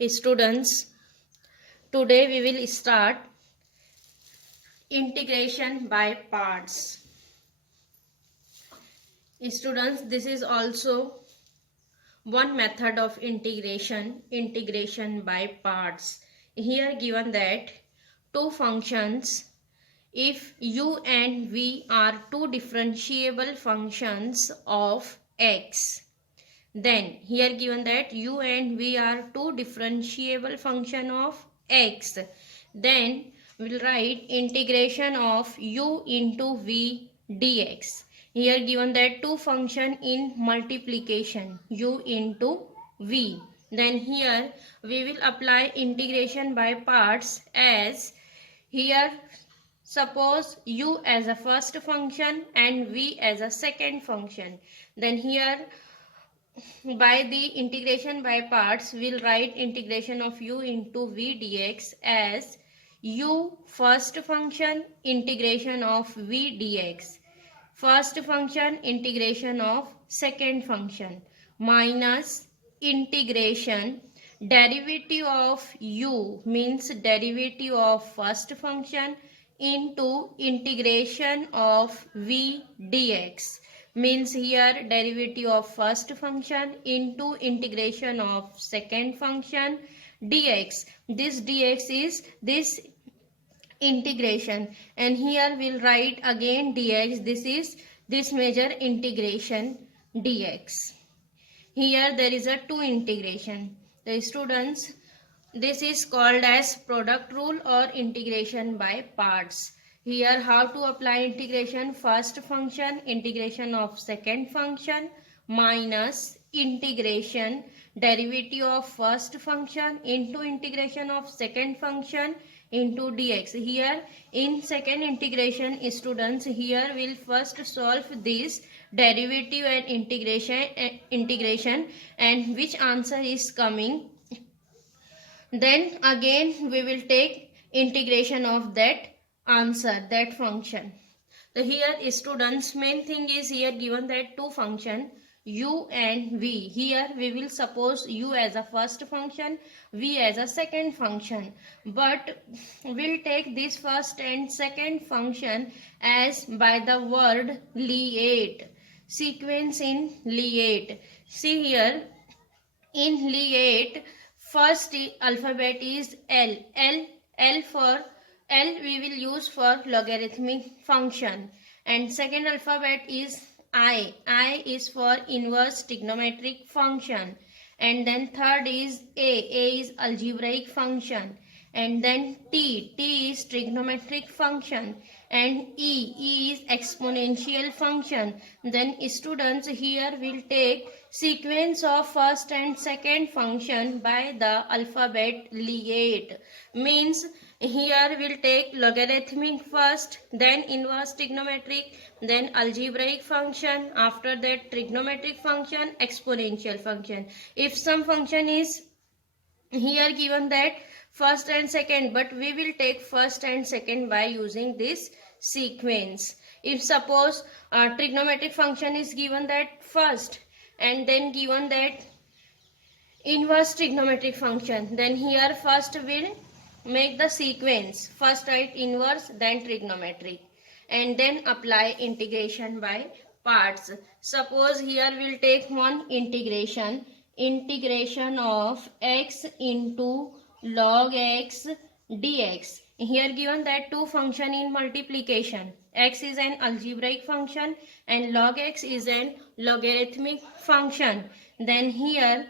Students, today we will start integration by parts. Students, this is also one method of integration by parts. Here given that two functions, if u and v are two differentiable functions of x, then here given that u and v are two differentiable function of x, then we'll write integration of u into v dx. Here given that two function in multiplication u into v, then here we will apply integration by parts. As here suppose u as a first function and v as a second function, then here by the integration by parts we'll write integration of u into v dx as u first function integration of v dx, first function integration of second function, minus integration derivative of u means derivative of first function into integration of v dx means here derivative of first function into integration of second function dx. This dx is this integration, and here we'll write again dx. This is this measure integration dx. Here there is a two integration. The students, this is called as product rule or integration by parts. Here how to apply integration: first function integration of second function minus integration derivative of first function into integration of second function into dx. Here in second integration, students, here we'll first solve this derivative and integration and which answer is coming, then again we will take integration of that answer, that function. So here students, main thing is here given that two function u and v. Here we will suppose u as a first function, v as a second function, but we'll take this first and second function as by the word lineate, sequence in lineate. See here in lineate, first alphabet is L. L for L we will use for logarithmic function, and second alphabet is I. I is for inverse trigonometric function, and then third is A. A is algebraic function, and then T. T is trigonometric function, and E. E is exponential function. Then students, here will take sequence of first and second function by the alphabet lineate, means here we'll take logarithmic first, then inverse trigonometric, then algebraic function, after that trigonometric function, exponential function. If some function is here given that first and second, but we will take first and second by using this sequence. If suppose trigonometric function is given that first and then given that inverse trigonometric function, then here first will make the sequence, first write inverse then trigonometric, and then apply integration by parts. Suppose here we'll take one integration of x into log x dx. Here given that two function in multiplication, x is an algebraic function and log x is an logarithmic function. Then here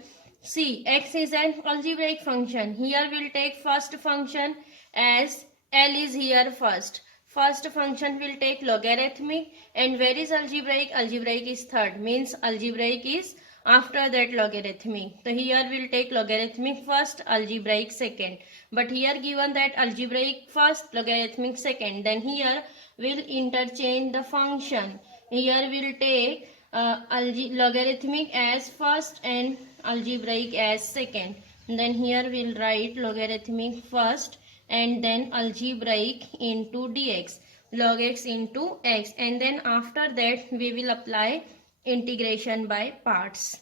see, x is an algebraic function. Here we'll take first function as L is here first. First function will take logarithmic, and where is algebraic? Algebraic is third, means algebraic is after that logarithmic. So here we'll take logarithmic first, algebraic second. But here given that algebraic first, logarithmic second, then here we'll interchange the function. Here we'll take logarithmic as first and algebraic as second. Then here we'll write logarithmic first and then algebraic into dx, log x into x, and then after that we will apply integration by parts.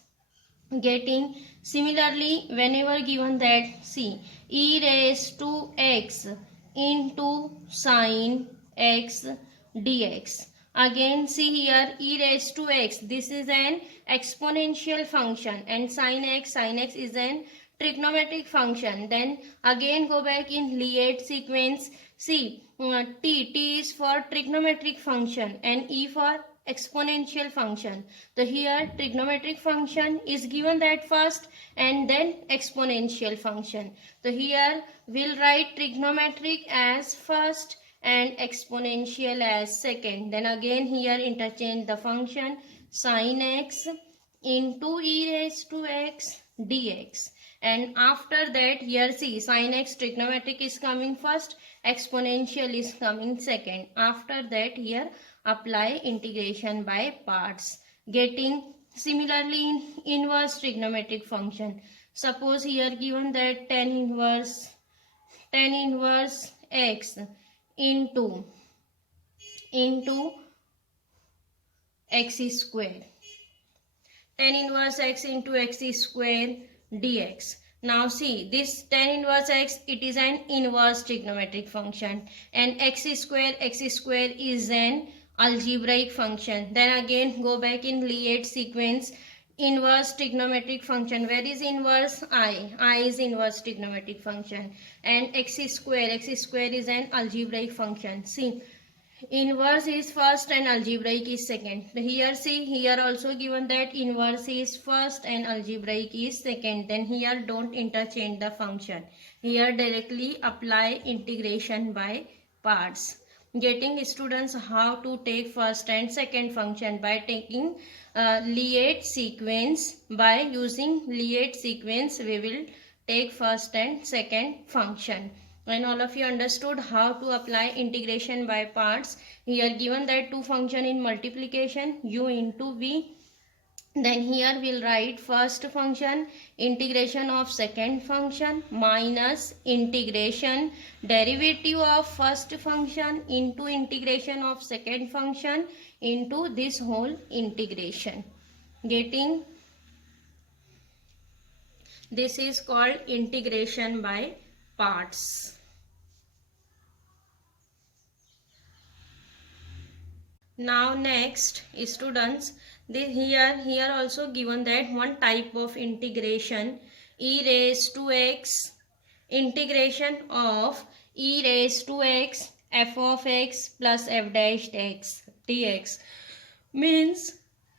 Getting similarly, whenever given that, see, e raised to x into sine x dx. Again see here, e raised to x, this is an exponential function, and sine x is an trigonometric function. Then again go back in Lie sequence. See, t is for trigonometric function and e for exponential function. So here trigonometric function is given that first and then exponential function. So here we'll write trigonometric as first and exponential as second. Then again here interchange the function sin x into e raised to x dx. And after that here see, sin x trigonometric is coming first, exponential is coming second. After that here apply integration by parts, getting similarly in inverse trigonometric function. Suppose here given that tan inverse x into x square, tan inverse x into x square dx. Now see, this tan inverse x, it is an inverse trigonometric function, and x square is an algebraic function. Then again go back in Lie sequence, inverse trigonometric function. Where is inverse? I is inverse trigonometric function, and x square is an algebraic function. See, inverse is first and algebraic is second. Here see, here also given that inverse is first and algebraic is second. Then here don't interchange the function, here directly apply integration by parts, getting students how to take first and second function by taking Lie sequence. By using Lie sequence we will take first and second function. When all of you understood how to apply integration by parts, here given that two function in multiplication u into v, then here we'll write first function integration of second function minus integration derivative of first function into integration of second function into this whole integration, getting this is called integration by parts. Now next students, here also given that one type of integration, e raised to x, integration of e raised to x f of x plus f dash x dx, means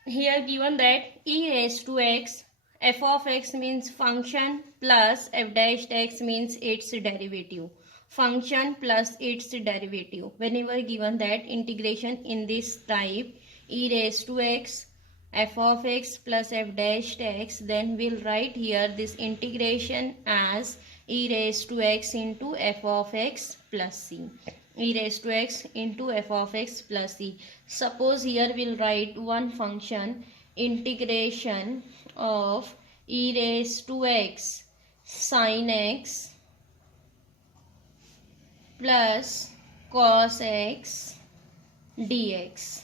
here given that e raised to x, f of x means function plus f dash x means its derivative, function plus its derivative. Whenever given that integration in this type, e raised to x, f of x plus f dash x, then we'll write here this integration as e raised to x into f of x plus c, e raised to x into f of x plus c. Suppose here we'll write one function integration of e raised to x sin x plus cos x dx,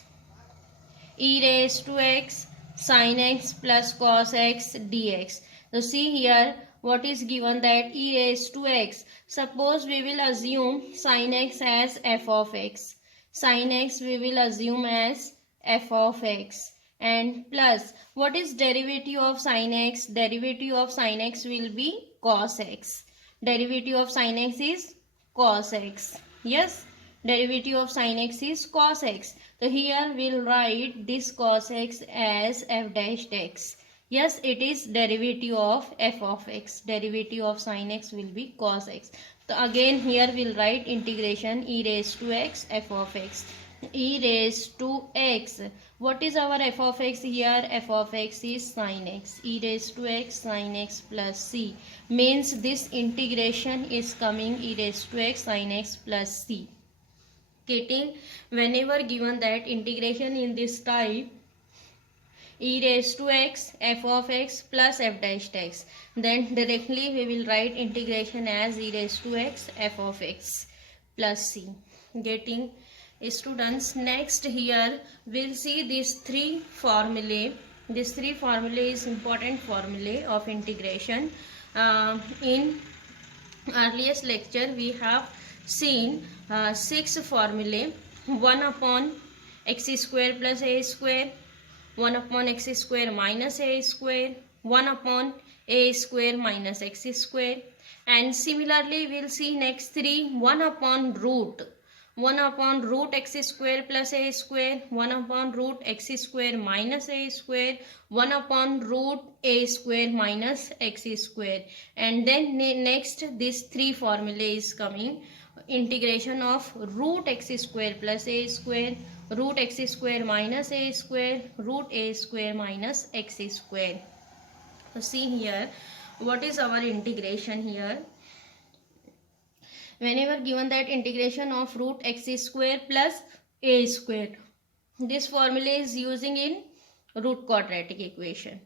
e raised to x sin x plus cos x dx. So see here what is given that e raised to x. Suppose we will assume sin x as f of x, sin x we will assume as f of x, and plus what is derivative of sin x? Derivative of sin x will be cos x. Derivative of sin x is cos x. Yes, derivative of sin x is cos x. So here we'll write this cos x as f dash x. Yes, it is derivative of f of x. Derivative of sin x will be cos x. So again here we'll write integration e raised to x f of x, e raised to x. What is our f of x here? F of x is sin x, e raised to x sin x plus c, means this integration is coming e raised to x sin x plus c. Getting whenever given that integration in this type, e raised to x f of x plus f dash x, then directly we will write integration as e raised to x f of x plus c. Getting students, next here we'll see these three formulae This three formula is important formulae of integration. In earliest lecture we have seen 6 formulae: 1 upon x square plus a square, 1 upon x square minus a square, 1 upon a square minus x square. And similarly we will see next three: 1 upon root, 1 upon root x square plus a square, 1 upon root x square minus a square, 1 upon root a square minus x square. And then next this three formula is coming: integration of root x square plus a square, root x square minus a square, root a square minus x square. So see here, what is our integration here? Whenever given that integration of root x square plus a square, this formula is using in root quadratic equation.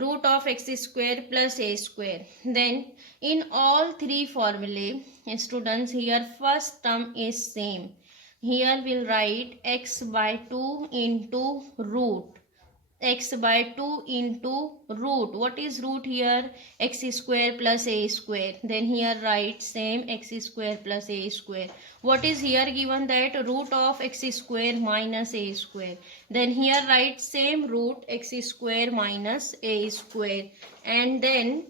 Root of x square plus a square. Then in all three formulae, students, here first term is same. Here we'll write x by 2 into root, x by 2 into root. What is root here? X square plus a square. Then here write same x square plus a square. What is here given? That root of x square minus a square. Then here write same root x square minus a square. And then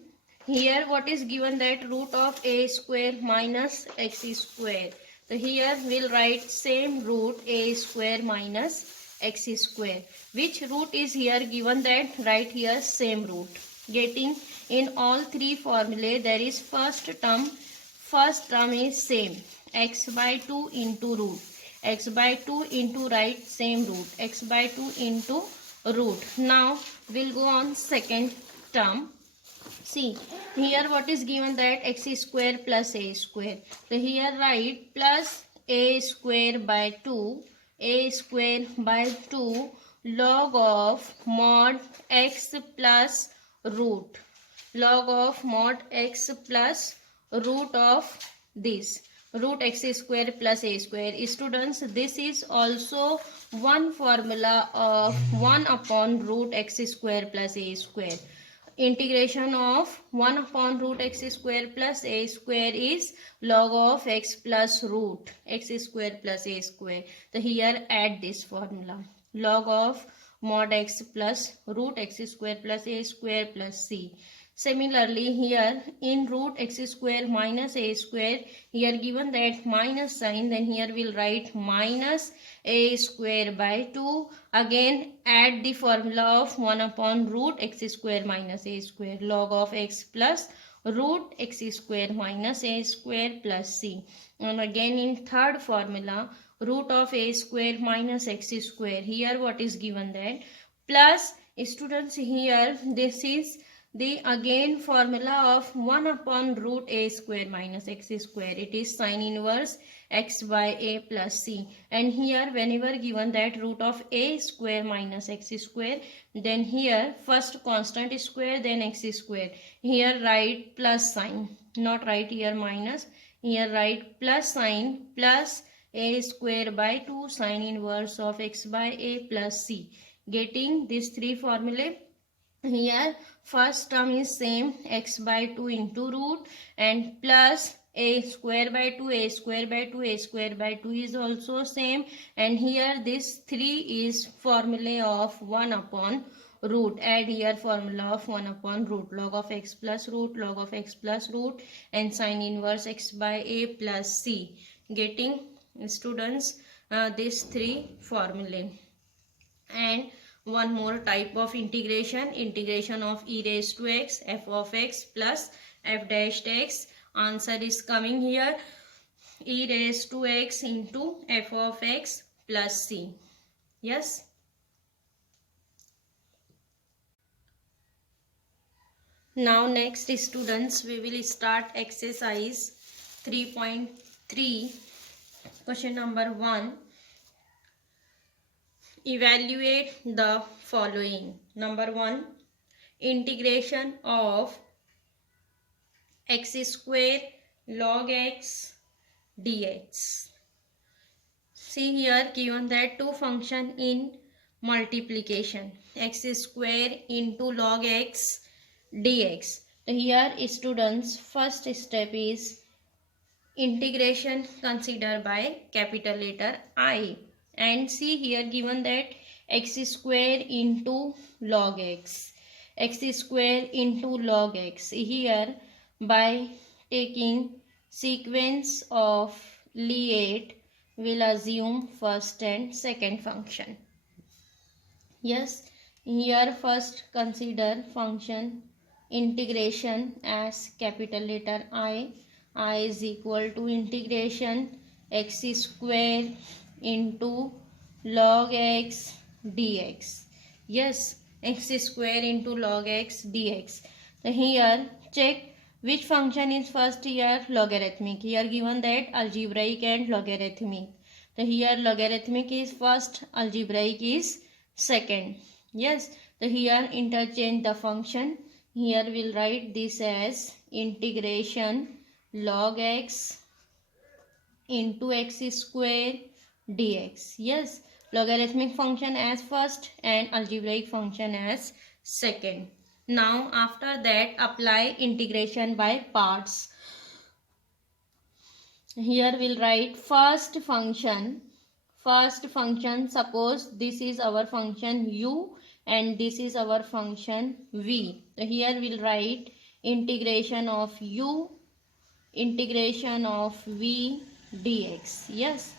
here what is given? That root of a square minus x square. So here we'll write same root a square minus x square. Which root is here given? That write here same root. Getting in all three formulae there is first term is same, x by 2 into root, x by 2 into write same root, x by 2 into root. Now we'll go on second term. See here what is given? That x square plus a square. So here write plus a square by 2, a square by 2 log of mod x plus root, log of mod x plus root of this root x square plus a square. Students, this is also one formula of 1 upon root x square plus a square. Integration of 1 upon root x square plus a square is log of x plus root x square plus a square. So here add this formula: log of mod x plus root x square plus a square plus c. Similarly here in root x square minus a square, here given that minus sign, then here we'll write minus a square by 2. Again add the formula of 1 upon root x square minus a square, log of x plus root x square minus a square plus c. And again in third formula, root of a square minus x square, here what is given? That plus, students, here this is the again formula of 1 upon root a square minus x square. It is sin inverse x by a plus c. And here whenever given that root of a square minus x square, then here first constant square, then x square. Here write plus sign, not write here minus. Here write plus sign, plus a square by 2 sin inverse of x by a plus c. Getting these three formulae. Here first term is same, x by 2 into root, and plus a square by 2, a square by 2, a square by 2 is also same. And here this 3 is formula of 1 upon root. Add here formula of 1 upon root, log of x plus root, log of x plus root, and sin inverse x by a plus c. Getting, students, these three formulae. And one more type of integration, integration of e raised to x, f of x plus f dashed x. Answer is coming here, e raised to x into f of x plus c. Yes. Now next, students, we will start exercise 3.3. Question number 1. Evaluate the following. Number 1, integration of x square log x dx. See here given that two function in multiplication, x square into log x dx. So here students, first step is integration. Consider by capital letter I, and see here given that x square into log x, x square into log x. Here by taking sequence of Lie will assume first and second function. Yes, here first consider function integration as capital letter I. I is equal to integration x square into log x dx. Yes, x square into log x dx. So here check which function is first here, logarithmic. Here given that algebraic and logarithmic. So here logarithmic is first, algebraic is second. Yes, so here interchange the function. Here we'll write this as integration log x into x square dx. Yes, logarithmic function as first and algebraic function as second. Now after that apply integration by parts. Here we'll write first function. Suppose this is our function u and this is our function v. So here we'll write integration of u, integration of v dx. Yes,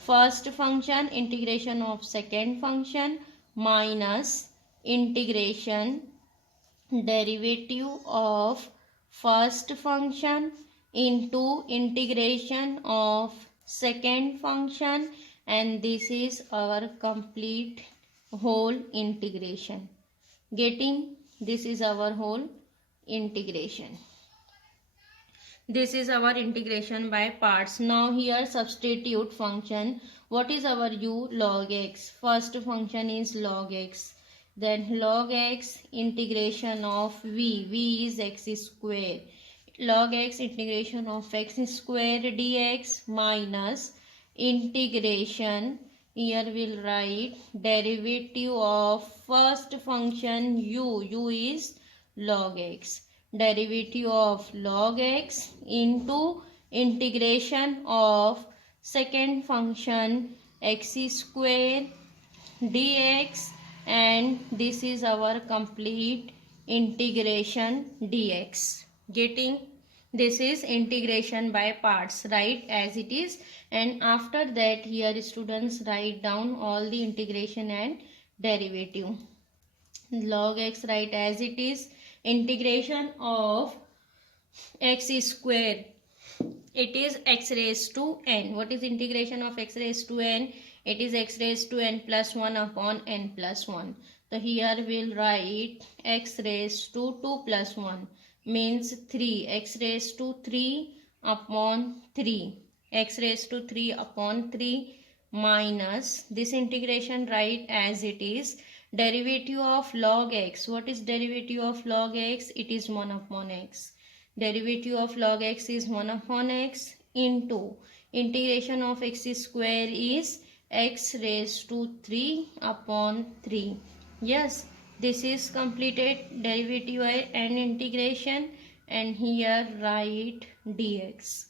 first function integration of second function minus integration derivative of first function into integration of second function, and this is our complete whole integration. Getting? This is our whole integration. This is our integration by parts. Now here substitute function. What is our u? Log x. First function is log x. Then log x integration of v. V is x square. Log x integration of x square dx minus integration. Here we'll write derivative of first function u. U is log x. Derivative of log x into integration of second function x square dx, and this is our complete integration dx. Getting? This is integration by parts. Write as it is, and after that here students write down all the integration and derivative. Log x write as it is. Integration of x square, it is x raised to n. What is integration of x raised to n? It is x raised to n plus 1 upon n plus 1. So here we'll write x raised to 2 plus 1 means 3. X raised to 3 upon 3. X raised to 3 upon 3 minus this integration write as it is. Derivative of log x. What is derivative of log x? It is 1 upon x. Derivative of log x is 1 upon x into integration of x square is x raised to 3 upon 3. Yes, this is completed derivative and integration, and here write dx.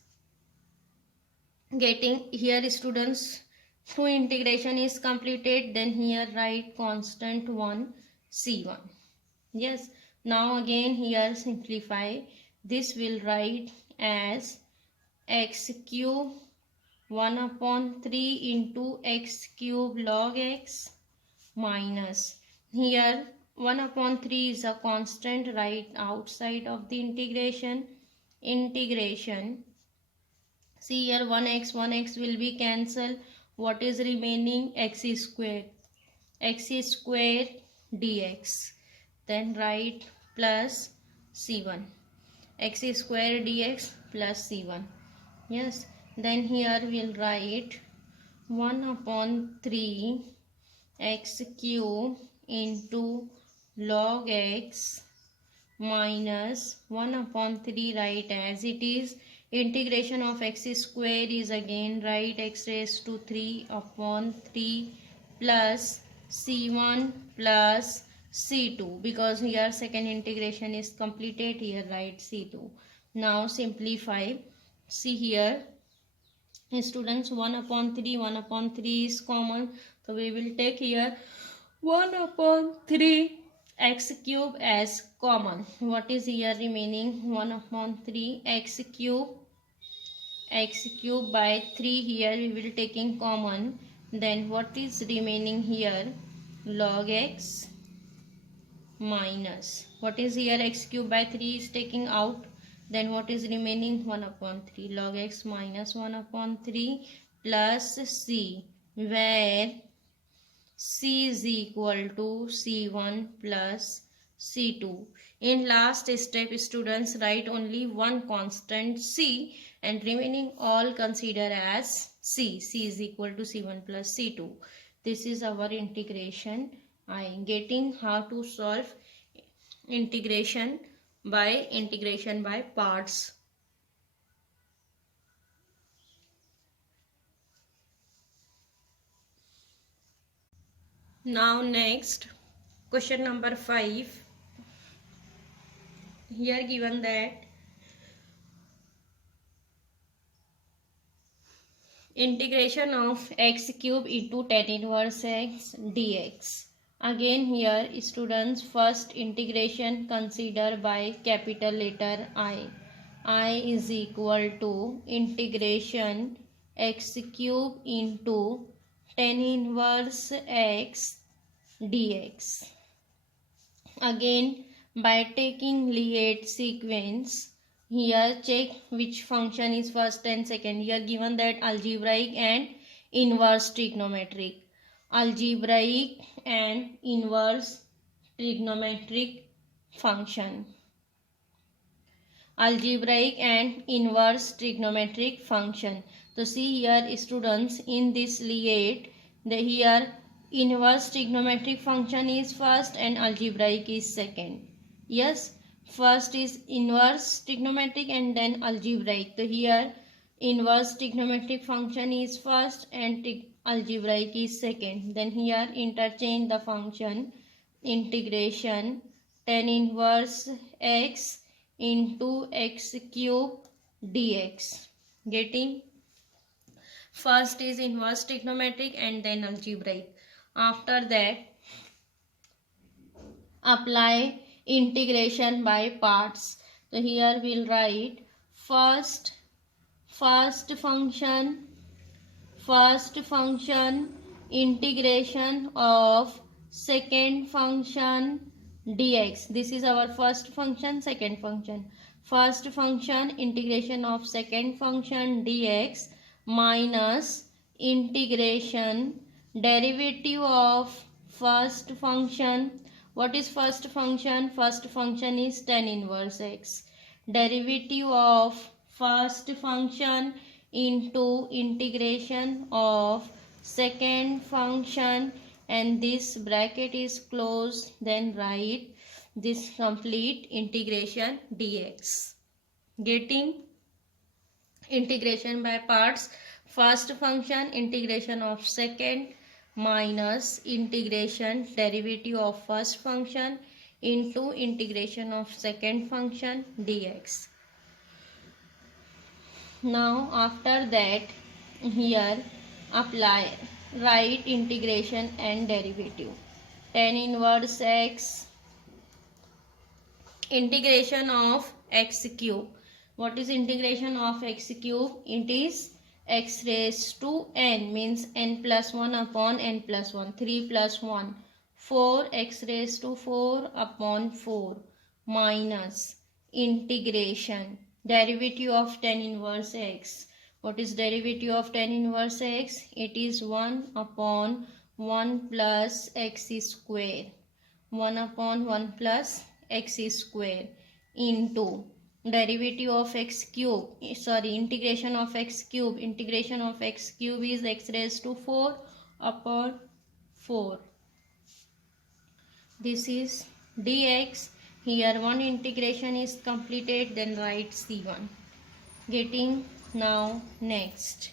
Getting? Here students, through integration is completed, then here write constant 1 c1. Yes, now again here simplify. This will write as x cube 1 upon 3 into x cube log x minus, here 1 upon 3 is a constant, right outside of the integration. See here 1x will be cancelled. What is remaining? X square dx. Then write plus c1. X square dx plus c1. Yes, then here we'll write 1 upon 3 x cube into log x minus 1 upon 3 write as it is. Integration of x square is again write x raised to 3 upon 3 plus c1 plus c2, because here second integration is completed, here write c2. Now simplify. See here, students, 1 upon 3 is common, so we will take here 1 upon 3 x cube as common. What is here remaining? 1 upon 3 x cube by 3, here we will taking common. Then what is remaining here? Log x minus, what is here? X cube by 3 is taking out. Then what is remaining? 1 upon 3 log x minus 1 upon 3 plus c, where c is equal to c1 plus c2. In last step, students, write only one constant c and remaining all consider as c. C is equal to c1 plus c2. This is our integration. I am getting how to solve integration by parts. Now next, question number 5. Here given that integration of x cube into tan inverse x dx. Again here, students, first integration consider by capital letter I. I is equal to integration x cube into tan inverse x dx. Again, by taking Lie sequence, here check which function is first and second. Here given that algebraic and inverse trigonometric. Algebraic and inverse trigonometric function. Algebraic and inverse trigonometric function. So see here, students, in this Lie, here inverse trigonometric function is first and algebraic is second. Yes, first is inverse trigonometric and then algebraic. So here inverse trigonometric function is first and algebraic is second. Then here interchange the function, integration tan inverse x into x cube dx. Getting? First is inverse trigonometric and then algebraic. After that, apply integration by parts. So here we'll write first function integration of second function dx. This is our first function, second function. First function integration of second function dx minus integration derivative of first function. What is first function? First function is tan inverse x. Derivative of first function into integration of second function, and this bracket is closed. Then write this complete integration dx. Getting? Integration by parts. First function integration of second minus integration derivative of first function into integration of second function dx. Now after that, here apply, write integration and derivative. Tan inverse x integration of x cube. What is integration of x cube? It is x raised to n, means n plus 1 upon n plus 1. 3 plus 1, 4, x raised to 4 upon 4 minus integration derivative of tan inverse x. What is derivative of tan inverse x? It is 1 upon 1 plus x square. 1 upon 1 plus x square into derivative of x cube, integration of x cube. Integration of x cube is x raised to 4 upon 4. This is dx. Here one integration is completed, then write c1. Getting? Now next,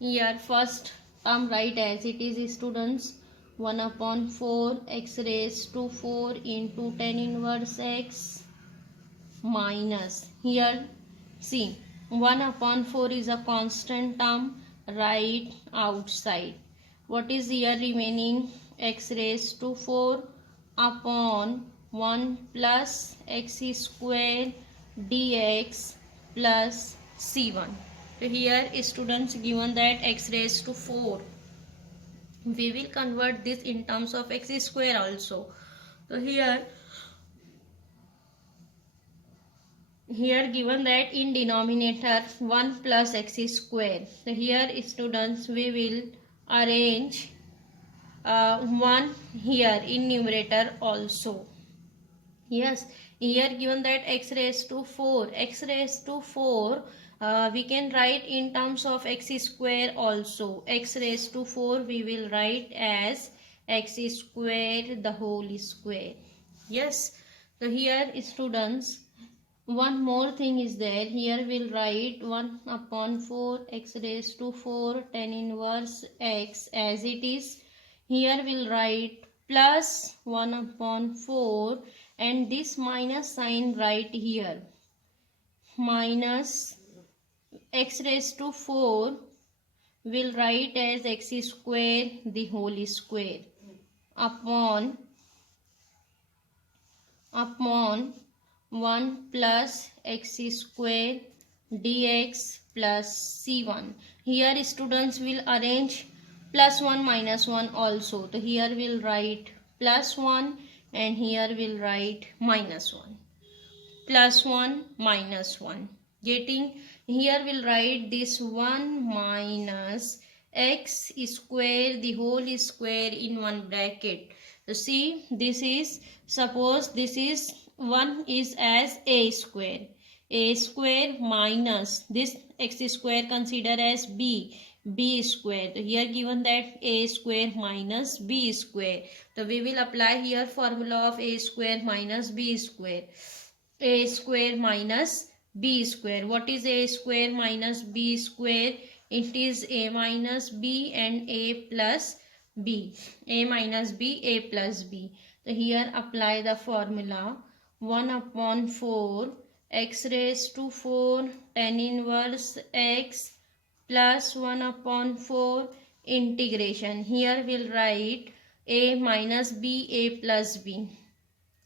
here first term write as it is, students. 1 upon 4 x raised to 4 into 10 inverse x minus, here see 1 upon 4 is a constant term, right outside. What is here remaining? X raised to 4 upon 1 plus x square dx plus c1. So here students, given that x raised to 4, we will convert this in terms of x square also. So here given that in denominator 1 plus x square. So here students, we will arrange 1 here in numerator also. Yes, here given that x raised to 4, we can write in terms of x square also. X raised to 4 we will write as x square the whole square. Yes, so here students, one more thing is there. Here we'll write 1 upon 4 x raised to 4 10 inverse x as it is. Here we'll write plus 1 upon 4 and this minus sign right here. Minus x raised to 4 we'll write as x square the whole square upon 1 plus x square dx plus c1. Here students will arrange plus 1 minus 1 also. So here we'll write plus 1 and here we'll write minus 1. Plus 1 minus 1. Getting, here we'll write this 1 minus x square the whole square in one bracket. So see, this is, suppose this is 1 is as a square minus this x square consider as b square. So here given that a square minus b square. So we will apply here formula of a square minus b square. A square minus b square. What is a square minus b square? It is a minus b and a plus b. A minus b, a plus b. So here apply the formula. 1 upon 4 x raised to 4 10 inverse x plus 1 upon 4 integration. Here we'll write a minus b, a plus b.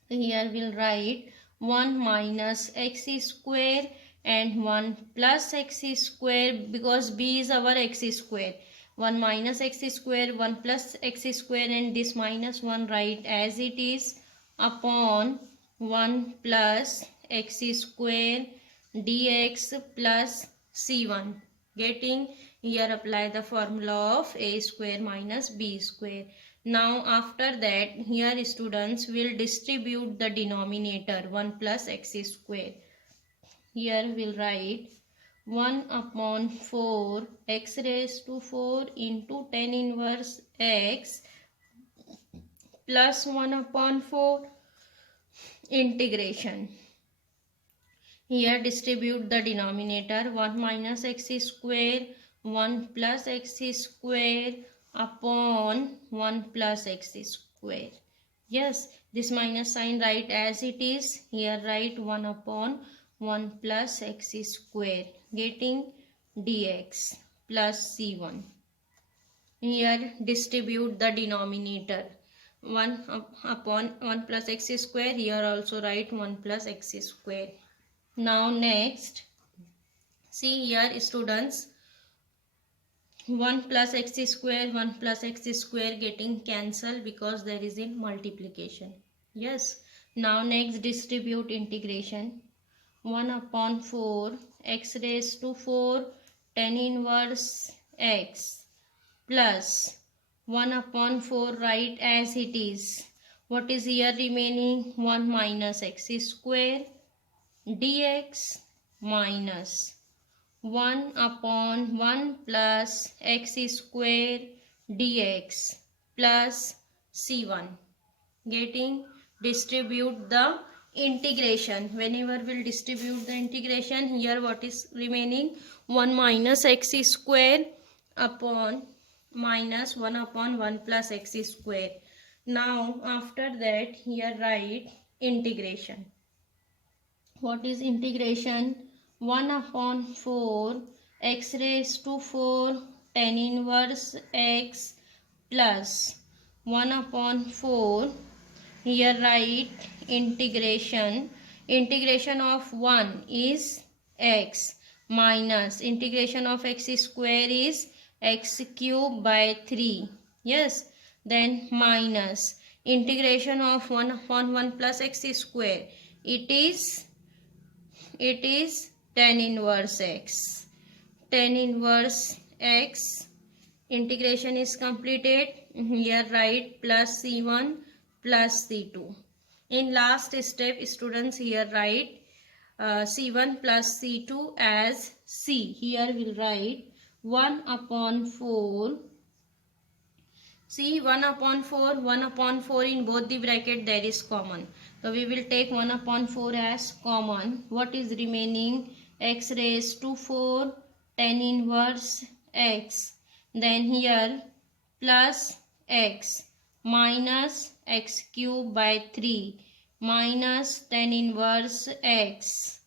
Here we'll write 1 minus x square and 1 plus x square, because b is our x square. 1 minus x square, 1 plus x square, and this minus 1 write as it is upon 1 plus x square dx plus c1. Getting, here apply the formula of a square minus b square. Now after that, here students will distribute the denominator 1 plus x square. Here we'll write 1 upon 4 x raised to 4 into 10 inverse x plus 1 upon 4 integration. Here distribute the denominator 1 minus x square 1 plus x square upon 1 plus x square. Yes, this minus sign write as it is. Here write 1 upon 1 plus x square. Getting dx plus c1. Here distribute the denominator 1 upon 1 plus x square. Here also write 1 plus x square. Now next, see here students, 1 plus x square, 1 plus x square getting cancelled because there is in multiplication. Yes. Now next, distribute integration. 1 upon 4 x raised to 4 10 inverse x plus 1 upon 4 write as it is. What is here remaining? 1 minus x square dx minus 1 upon 1 plus x square dx plus c1. Getting, distribute the integration. Whenever we'll distribute the integration, here what is remaining? 1 minus x square upon minus 1 upon 1 plus x square. Now after that here write integration. What is integration? 1 upon 4 x raised to 4 tan inverse x plus 1 upon 4. Here write integration. Integration of 1 is x minus integration of x square is x cube by 3. Yes, then minus integration of 1 upon 1 plus x square. It is tan inverse x. Tan inverse x. Integration is completed. Here write plus c1 plus c2. In last step, students here write c1 plus c2 as c. Here we'll write 1 upon 4. See 1 upon 4 in both the bracket there is common. So we will take 1 upon 4 as common. What is remaining? X raised to 4 tan inverse x. Then here plus x minus x cube by 3 minus tan inverse x.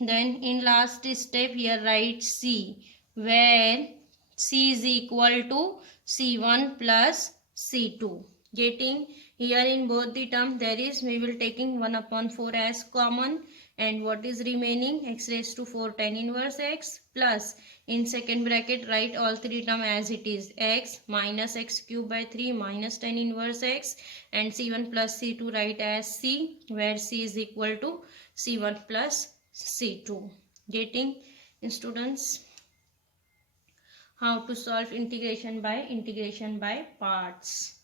Then in last step here write c, where c is equal to c1 plus c2. Getting here in both the term there is, we will taking 1 upon 4 as common, and what is remaining? X raised to 4 tan inverse x plus in second bracket write all three term as it is, x minus x cube by 3 minus tan inverse x, and c1 plus c2 write as c, where c is equal to c1 plus c2. Getting students how to solve integration by parts.